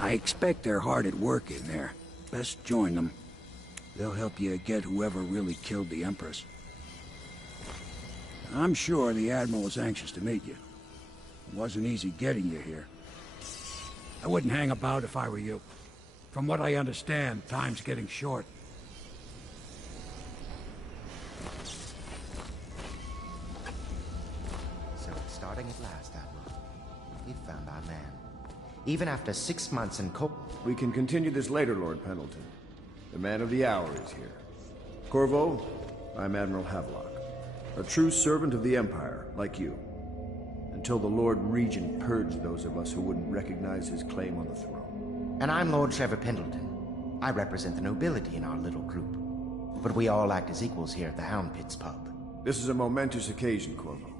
I expect they're hard at work in there. Best join them. They'll help you get whoever really killed the Empress. I'm sure the Admiral is anxious to meet you. It wasn't easy getting you here. I wouldn't hang about if I were you. From what I understand, time's getting short. So it's starting at last, Admiral. We've found our man. Even after 6 months in We can continue this later, Lord Pendleton. The man of the hour is here. Corvo, I'm Admiral Havelock. A true servant of the Empire, like you. Until the Lord Regent purged those of us who wouldn't recognize his claim on the throne. And I'm Lord Trevor Pendleton. I represent the nobility in our little group. But we all act as equals here at the Hound Pits pub. This is a momentous occasion, Corvo.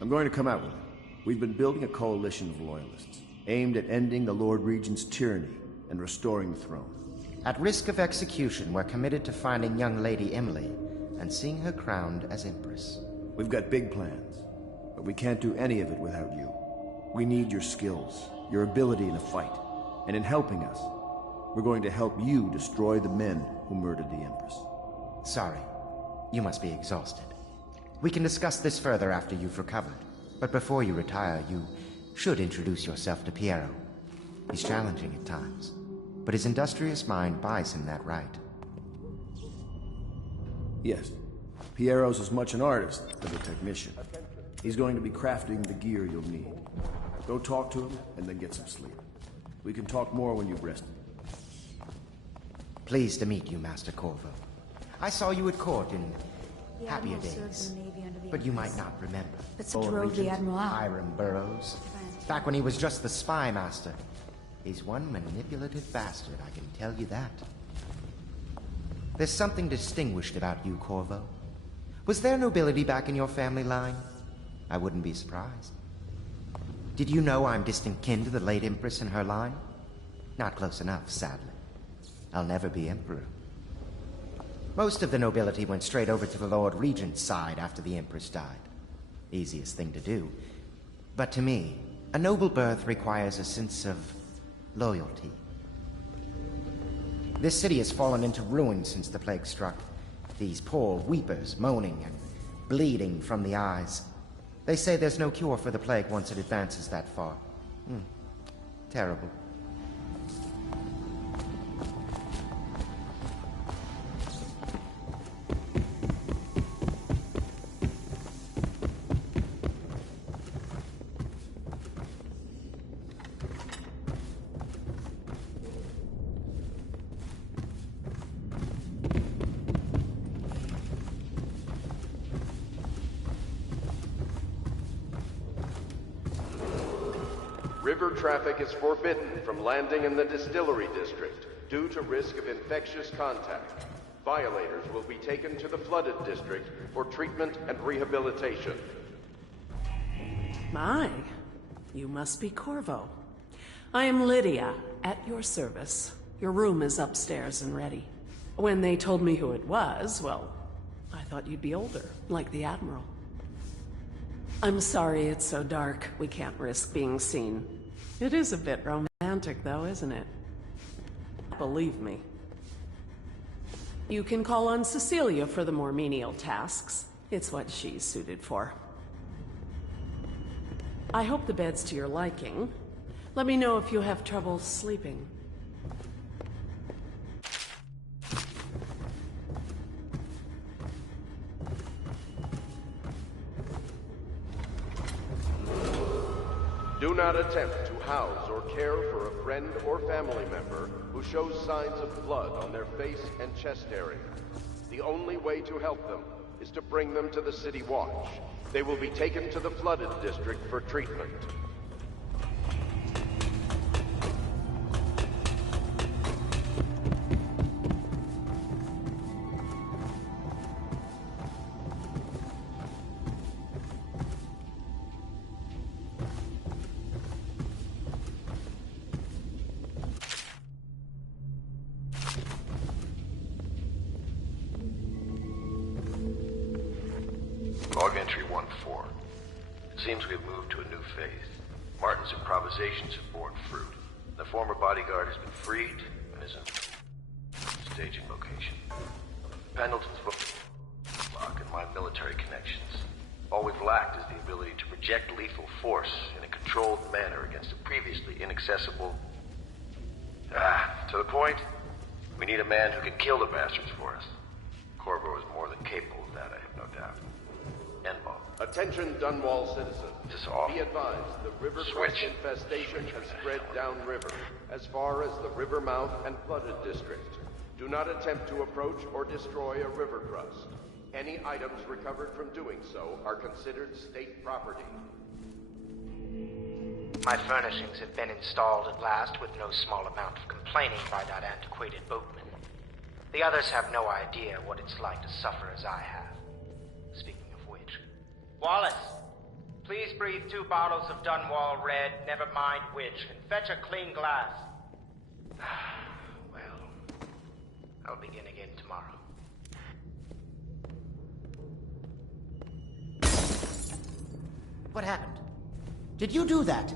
I'm going to come out with it. We've been building a coalition of loyalists, aimed at ending the Lord Regent's tyranny and restoring the throne. At risk of execution, we're committed to finding young Lady Emily and seeing her crowned as Empress. We've got big plans, but we can't do any of it without you. We need your skills, your ability in a fight, and in helping us, we're going to help you destroy the men who murdered the Empress. Sorry, you must be exhausted. We can discuss this further after you've recovered, but before you retire, you should introduce yourself to Piero. He's challenging at times, but his industrious mind buys him that right. Yes. Piero's as much an artist as a technician. He's going to be crafting the gear you'll need. Go talk to him, and then get some sleep. We can talk more when you've rested. Pleased to meet you, Master Corvo. I saw you at court in happier days, but you might not remember. That's what drove the Admiral out. Hiram Burroughs. Back when he was just the spy master. He's one manipulative bastard, I can tell you that. There's something distinguished about you, Corvo. Was there nobility back in your family line? I wouldn't be surprised. Did you know I'm distant kin to the late Empress and her line? Not close enough, sadly. I'll never be Emperor. Most of the nobility went straight over to the Lord Regent's side after the Empress died. Easiest thing to do. But to me, a noble birth requires a sense of loyalty. This city has fallen into ruin since the plague struck. These poor weepers moaning and bleeding from the eyes. They say there's no cure for the plague once it advances that far. Terrible. River traffic is forbidden from landing in the distillery district due to risk of infectious contact. Violators will be taken to the flooded district for treatment and rehabilitation. My, you must be Corvo. I am Lydia, at your service. Your room is upstairs and ready. When they told me who it was, well, I thought you'd be older, like the Admiral. I'm sorry it's so dark. We can't risk being seen. It is a bit romantic, though, isn't it? Believe me. You can call on Cecilia for the more menial tasks. It's what she's suited for. I hope the bed's to your liking. Let me know if you have trouble sleeping. Do not attempt to house or care for a friend or family member who shows signs of blood on their face and chest area. The only way to help them is to bring them to the City Watch. They will be taken to the flooded district for treatment. Log entry 1-4. Seems we've moved to a new phase. Martin's improvisations have borne fruit. The former bodyguard has been freed and is in staging location. Pendleton's book and my military connections. All we've lacked is the ability to project lethal force in a controlled manner against a previously inaccessible... to the point, we need a man who can kill the bastards for us. Corvo is more than capable of that, I have no doubt. Enval. Attention, Dunwall citizens. This is off. Be advised, the river crest infestation has spread downriver, as far as the river mouth and flooded district. Do not attempt to approach or destroy a river crust. Any items recovered from doing so are considered state property. My furnishings have been installed at last with no small amount of complaining by that antiquated boatman. The others have no idea what it's like to suffer as I have. Speaking of which... Wallace! Please breathe 2 bottles of Dunwall Red, never mind which, and fetch a clean glass. Well, I'll begin again tomorrow. What happened? Did you do that?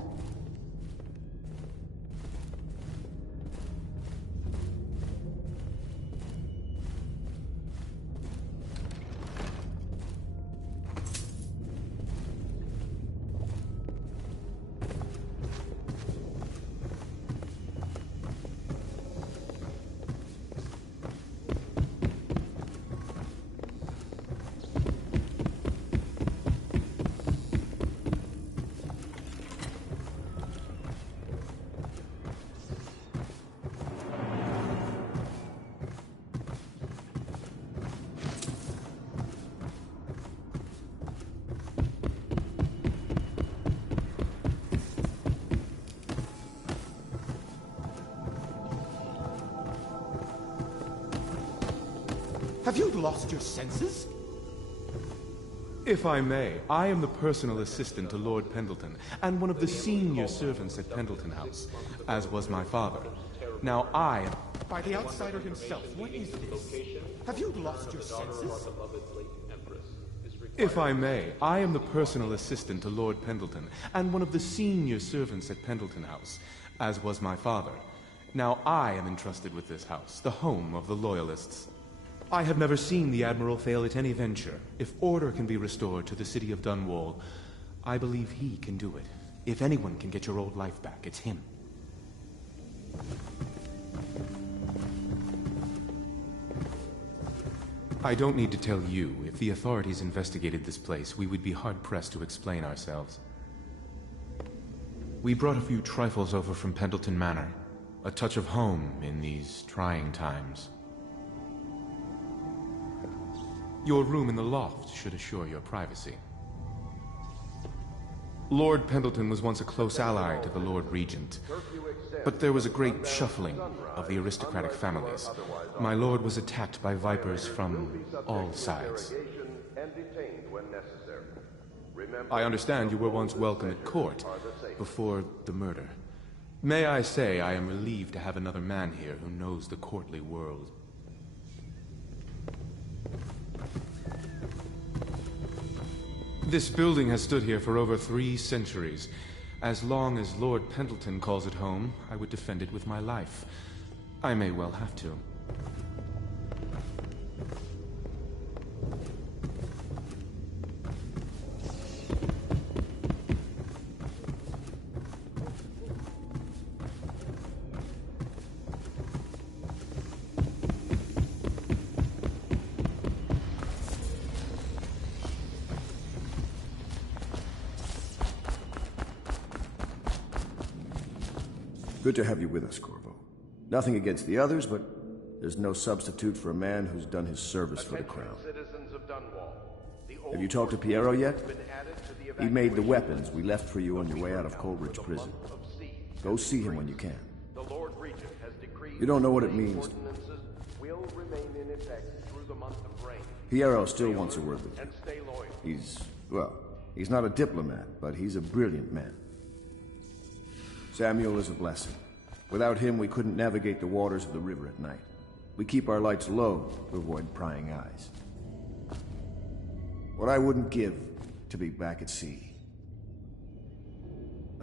Have you lost your senses? If I may, I am the personal assistant to Lord Pendleton, and one of the senior servants at Pendleton House, as was my father. Now I am... By the outsider himself, what is this? Have you lost your senses? If I may, I am the personal assistant to Lord Pendleton, and one of the senior servants at Pendleton House, as was my father. Now I am entrusted with this house, the home of the Loyalists. I have never seen the Admiral fail at any venture. If order can be restored to the city of Dunwall, I believe he can do it. If anyone can get your old life back, it's him. I don't need to tell you, if the authorities investigated this place, we would be hard-pressed to explain ourselves. We brought a few trifles over from Pendleton Manor. A touch of home in these trying times. Your room in the loft should assure your privacy. Lord Pendleton was once a close ally to the Lord Regent, but there was a great shuffling of the aristocratic families. My lord was attacked by vipers from all sides. I understand you were once welcome at court before the murder. May I say I am relieved to have another man here who knows the courtly world. This building has stood here for over 3 centuries. As long as Lord Pendleton calls it home, I would defend it with my life. I may well have to. Good to have you with us, Corvo. Nothing against the others, but there's no substitute for a man who's done his service for the crown. Have you talked to Piero yet? He made the weapons we left for you on your way out of Coleridge Prison. Go see him when you can. You don't know what it means. Piero still wants a word with you. He's not a diplomat, but he's a brilliant man. Samuel is a blessing. Without him, we couldn't navigate the waters of the river at night. We keep our lights low to avoid prying eyes. What I wouldn't give to be back at sea.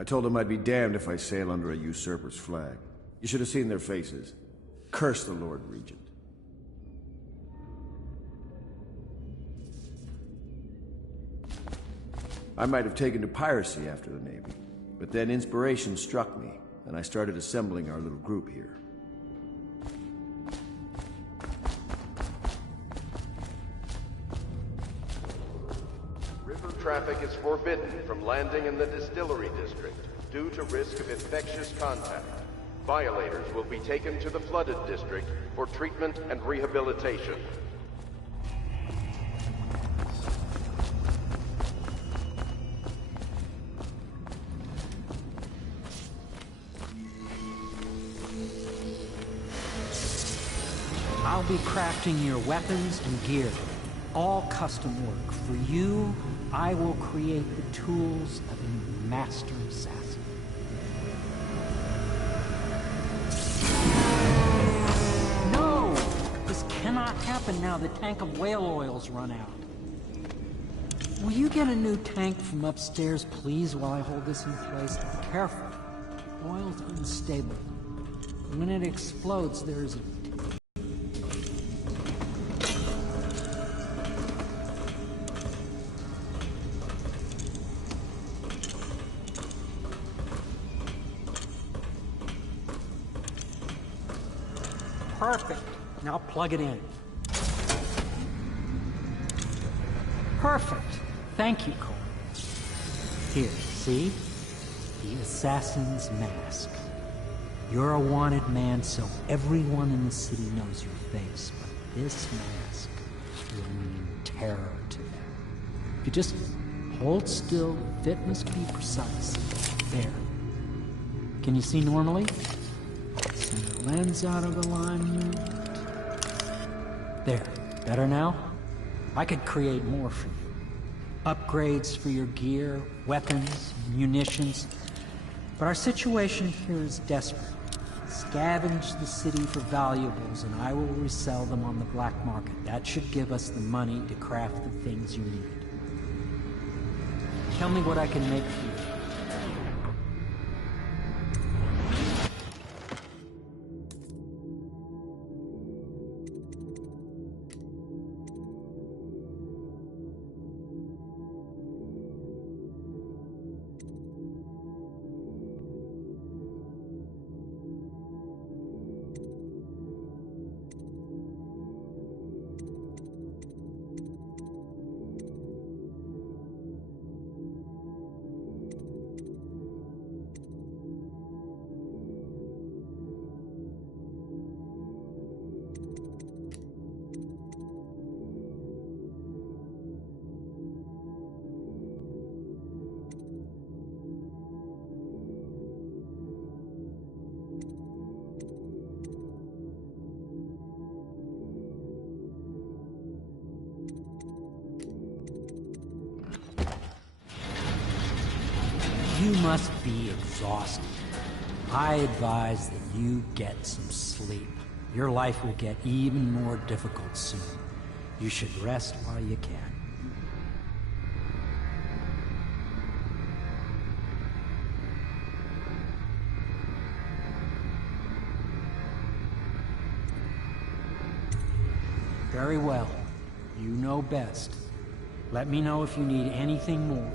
I told them I'd be damned if I sail under a usurper's flag. You should have seen their faces. Curse the Lord Regent. I might have taken to piracy after the Navy, but then inspiration struck me, and I started assembling our little group here. River traffic is forbidden from landing in the distillery district due to risk of infectious contact. Violators will be taken to the flooded district for treatment and rehabilitation. I'll be crafting your weapons and gear. All custom work. For you, I will create the tools of a master assassin. No! This cannot happen now. The tank of whale oil's run out. Will you get a new tank from upstairs, please, while I hold this in place? Careful. Oil's unstable. When it explodes, there's a perfect. Now plug it in. Perfect. Thank you, Cole. Here, see? The assassin's mask. You're a wanted man, so everyone in the city knows your face, but this mask will mean terror to them. If you just hold still, the fit must be precise. There. Can you see normally? Send the lens out of alignment. There. Better now? I could create more for you. Upgrades for your gear, weapons, munitions. But our situation here is desperate. Scavenge the city for valuables, and I will resell them on the black market. That should give us the money to craft the things you need. Tell me what I can make for you. You must be exhausted. I advise that you get some sleep. Your life will get even more difficult soon. You should rest while you can. Very well. You know best. Let me know if you need anything more.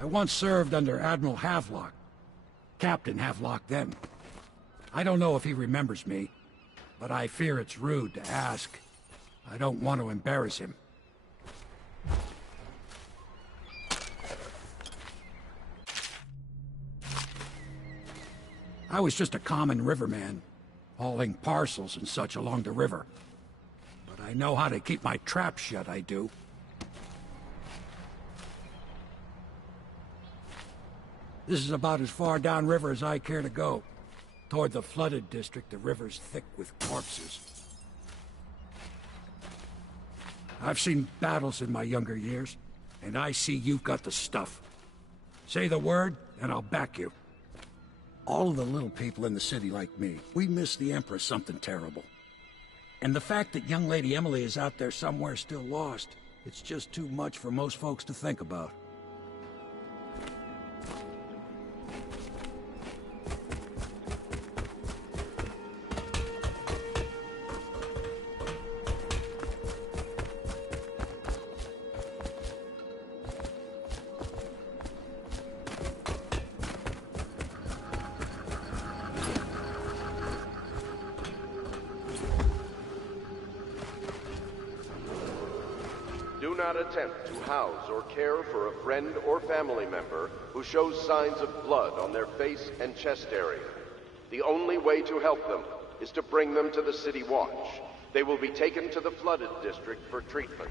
I once served under Admiral Havelock. Captain Havelock then. I don't know if he remembers me, but I fear it's rude to ask. I don't want to embarrass him. I was just a common riverman, hauling parcels and such along the river. But I know how to keep my trap shut, I do. This is about as far downriver as I care to go. Toward the flooded district, the river's thick with corpses. I've seen battles in my younger years, and I see you've got the stuff. Say the word, and I'll back you. All of the little people in the city like me, we miss the Empress something terrible. And the fact that young Lady Emily is out there somewhere still lost, it's just too much for most folks to think about. Do not attempt to house or care for a friend or family member who shows signs of blood on their face and chest area. The only way to help them is to bring them to the City Watch. They will be taken to the flooded district for treatment.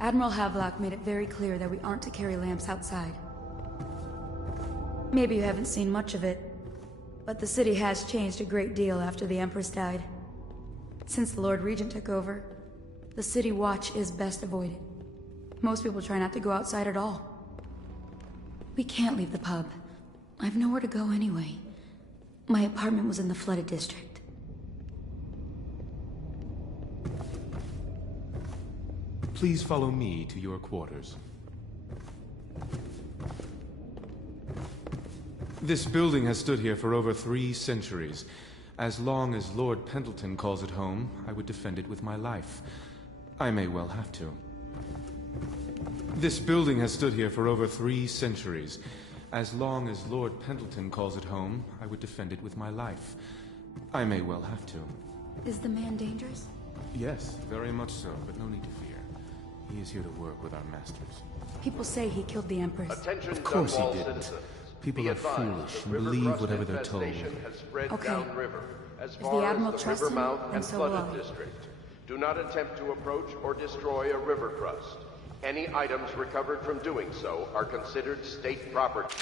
Admiral Havelock made it very clear that we aren't to carry lamps outside. Maybe you haven't seen much of it, but the city has changed a great deal after the Empress died. Since the Lord Regent took over, the City Watch is best avoided. Most people try not to go outside at all. We can't leave the pub. I've nowhere to go anyway. My apartment was in the flooded district. Please follow me to your quarters. This building has stood here for over 3 centuries. As long as Lord Pendleton calls it home, I would defend it with my life. I may well have to. This building has stood here for over 3 centuries. As long as Lord Pendleton calls it home, I would defend it with my life. I may well have to. Is the man dangerous? Yes, very much so, but no need to fear. He is here to work with our masters. People say he killed the Empress. Attention, of course he didn't. citizens. People are foolish and believe whatever they're told. Okay. As If the far Admiral as the trusts him, Rivermouth then and so will flooded I. district. Do not attempt to approach or destroy a river crust. Any items recovered from doing so are considered state property.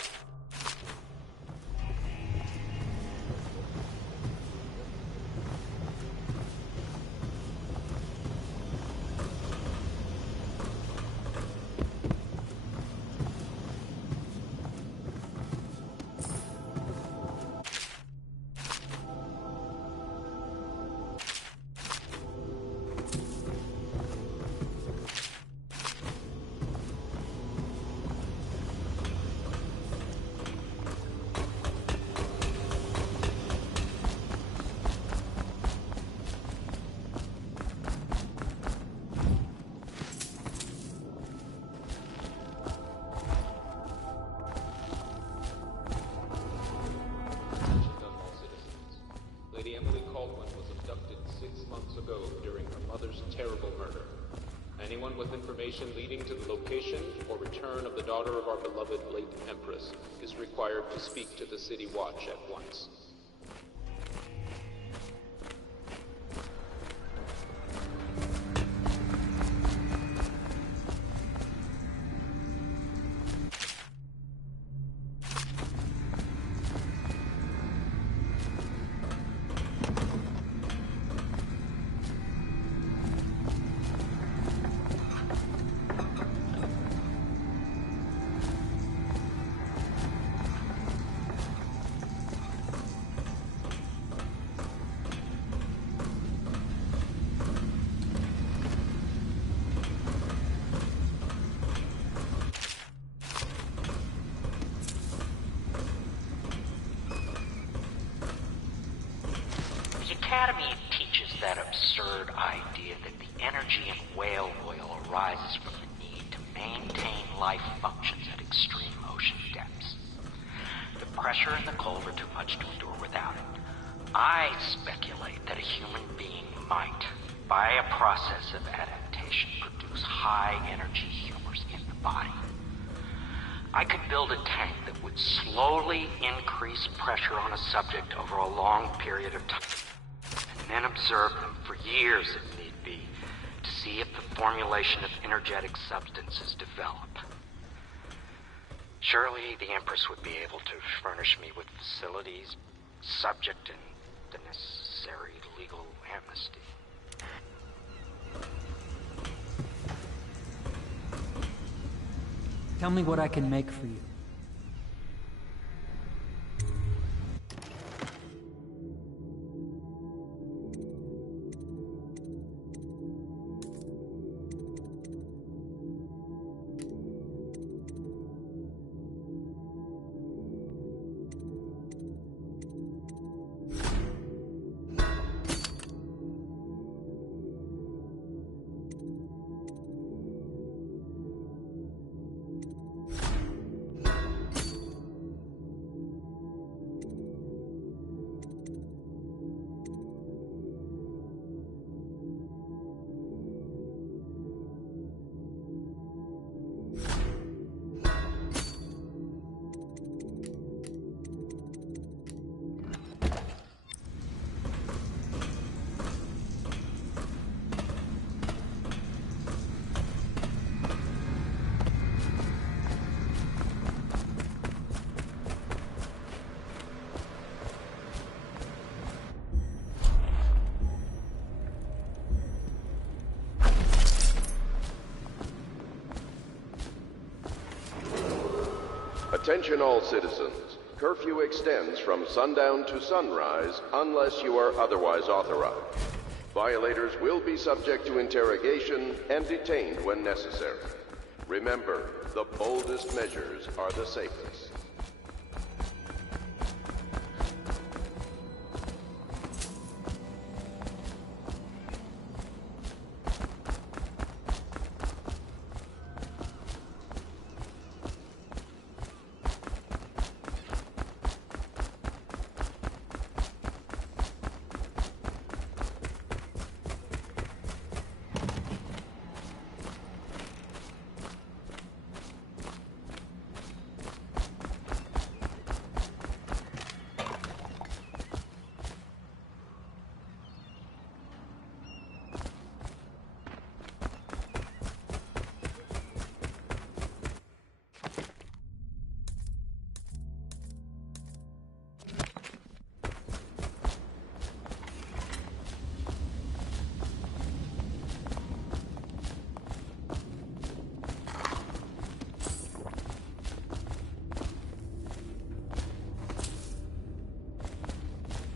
Anyone with information leading to the location or return of the daughter of our beloved late Empress is required to speak to the City Watch at once. Academy teaches that absurd idea that the energy in whale oil arises from the need to maintain life functions at extreme ocean depths. The pressure and the cold are too much to endure without it. I speculate that a human being might, by a process of adaptation, produce high-energy humors in the body. I could build a tank that would slowly increase pressure on a subject over a long period of time, and then observe them for years if need be, to see if the formulation of energetic substances develop. Surely the Empress would be able to furnish me with facilities, subject, and the necessary legal amnesty. Tell me what I can make for you. Attention all citizens. Curfew extends from sundown to sunrise unless you are otherwise authorized. Violators will be subject to interrogation and detained when necessary. Remember, the boldest measures are the safest.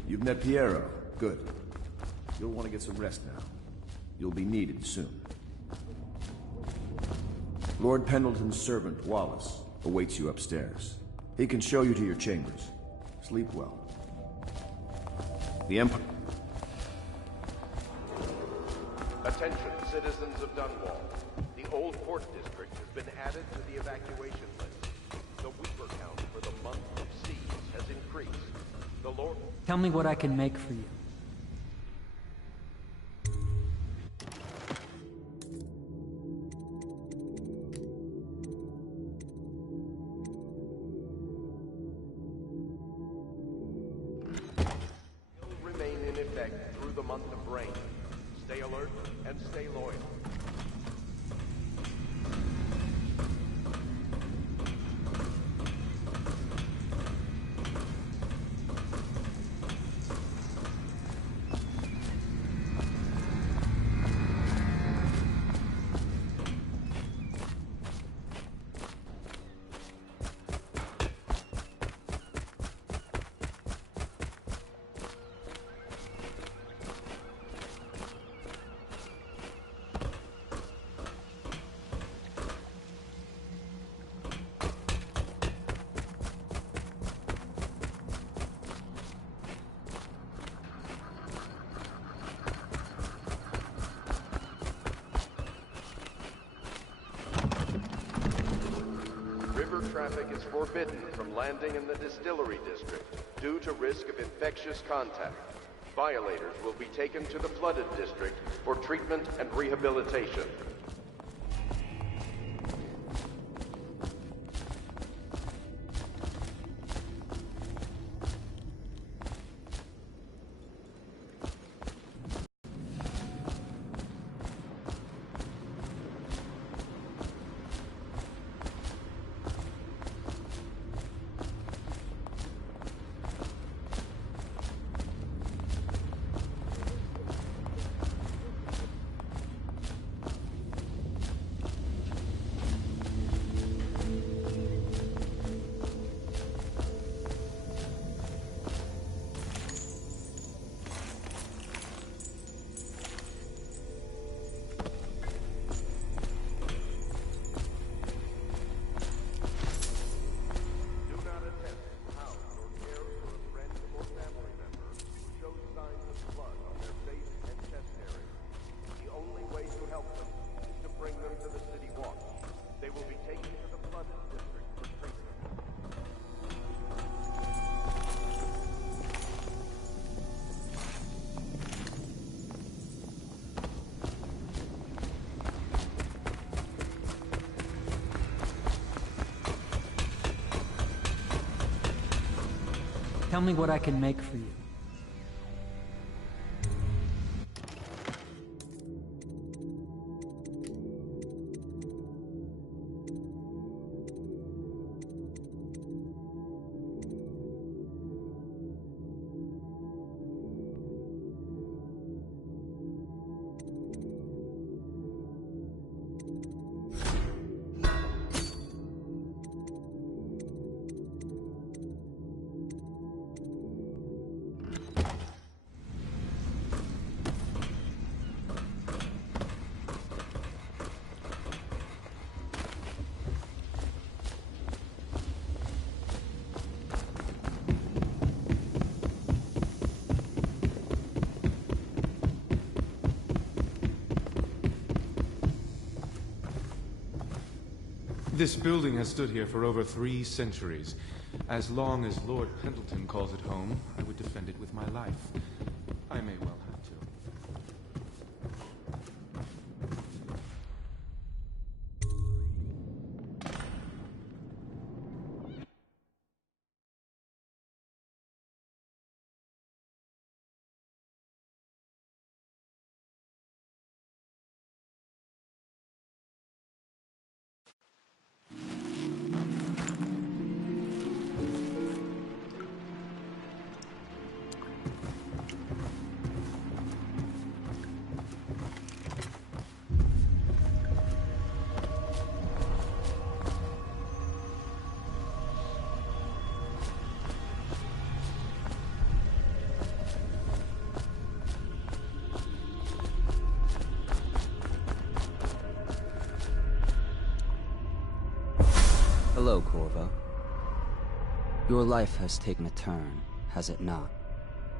You've met Piero. Good. You'll want to get some rest now. You'll be needed soon. Lord Pendleton's servant, Wallace, awaits you upstairs. He can show you to your chambers. Sleep well. The Empire... Attention, citizens of Dunwall. The Old Port District has been added to the evacuation list. The Weeper count for the month of siege has increased. The Lord... Tell me what I can make for you. Will remain in effect through the month of rain. Stay alert and stay loyal. traffic is forbidden from landing in the distillery district due to risk of infectious contact. Violators will be taken to the flooded district for treatment and rehabilitation. Tell me what I can make for you. This building has stood here for over 3 centuries. As long as Lord Pendleton calls it home, I would defend it with my life. I may well have to. Hello, Corvo. Your life has taken a turn, has it not?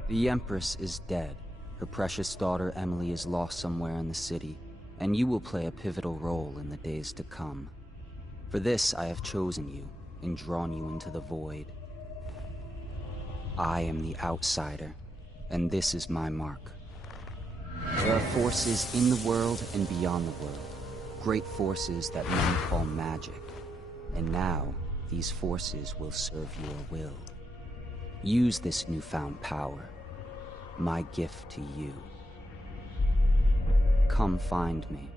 The Empress is dead. Her precious daughter Emily is lost somewhere in the city, and you will play a pivotal role in the days to come. For this, I have chosen you and drawn you into the void. I am the outsider, and this is my mark. There are forces in the world and beyond the world, great forces that men call magic. And now, these forces will serve your will. Use this newfound power, my gift to you. Come find me.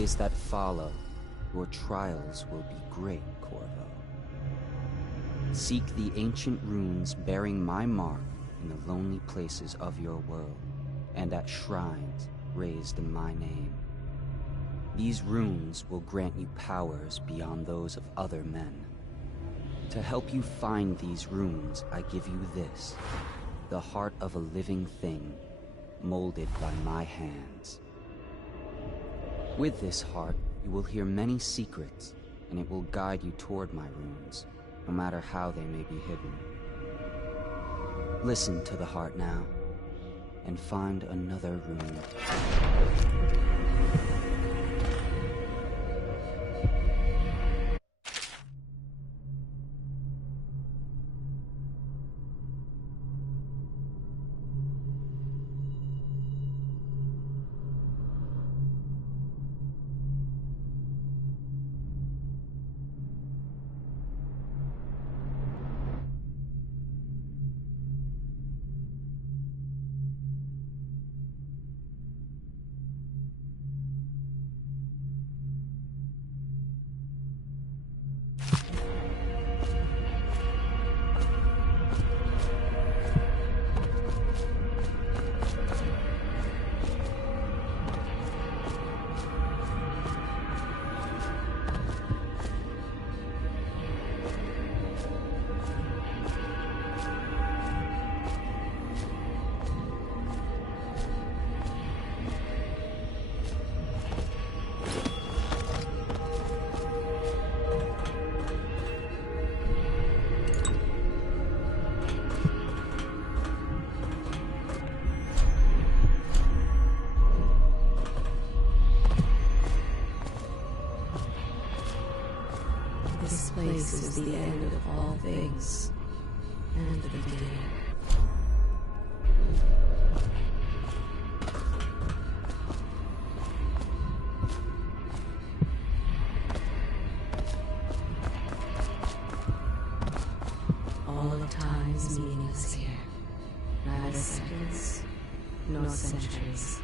days that follow, your trials will be great, Corvo. Seek the ancient runes bearing my mark in the lonely places of your world, and at shrines raised in my name. These runes will grant you powers beyond those of other men. To help you find these runes, I give you this, the heart of a living thing, molded by my hands. With this heart, you will hear many secrets, and it will guide you toward my runes, no matter how they may be hidden. Listen to the heart now, and find another rune. This place is the end of all things, and the beginning. All of time is meaningless here. Neither seconds, nor centuries.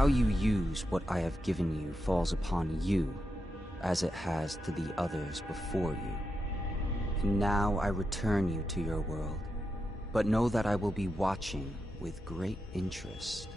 How you use what I have given you falls upon you, as it has to the others before you. And now I return you to your world, but know that I will be watching with great interest.